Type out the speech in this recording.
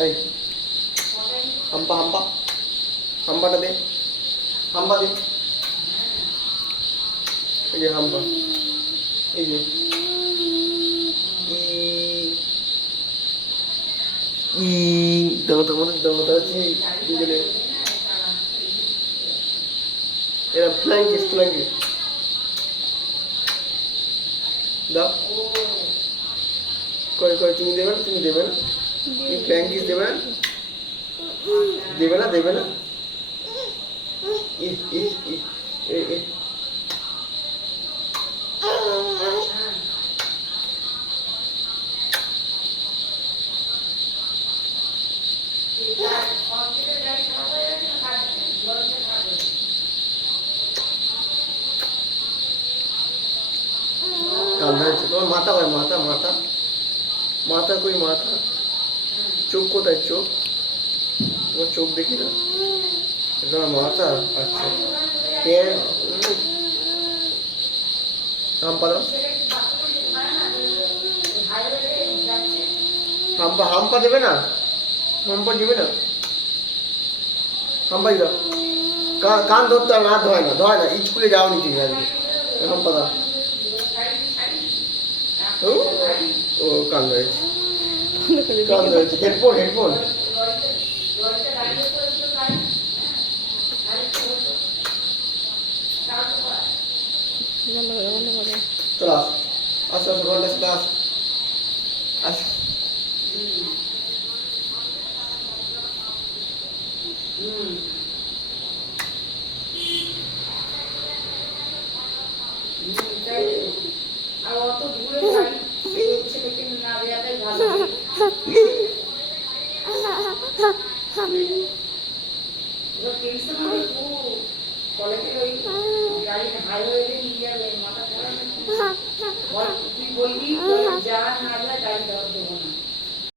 এই হাম্পা হাম্পা হাম্পাটা দে, হাম্পা দে, এই যে হাম্পা, এই যে দাঁড়াতে আছি দুজনে, এরা ফ্ল্যাঙ্কিস ফ্ল্যাঙ্কিস দাও, কয় কয় তুমি দেবে না, তুমি দেবে না, তুমি ফ্ল্যাঙ্কিস দেবে না, দেবে না, দেবে না, ইস ইস ইস এ কান্না হচ্ছে তোমার, মাথা হয়, মাথা মাথা মাথা কই মাথা, চোখ কোথায় চোখ, তোমার চোখ দেখি না, তোমার মাথা, আচ্ছা পেন, হাম্পা দাও, হাম্পা হাম্পা দেবে না, হাম্পা দিবে না, হাম্পাই দাও, কান ধরতে না, ধয় না, ধয় না, স্কুলে যাওনি তুমি আজকে, হাম্পা দাও, ও কান ধরেছে, কান ধরেছে, হেডফোন হেডফোন, চলো আস, আস ঘন্টা সাথে আস, আস, আর অত দূরে বাড়ি ছেলেকে না দেওয়াটাই ভালো। টেনশন হবে খুব, কলেজের ওই গাড়ি হাইওয়েতে নিয়ে যাবে, মাথা খারাপ, তুই বলবি যা না যায় গাড়ি দেওয়া দেবো না।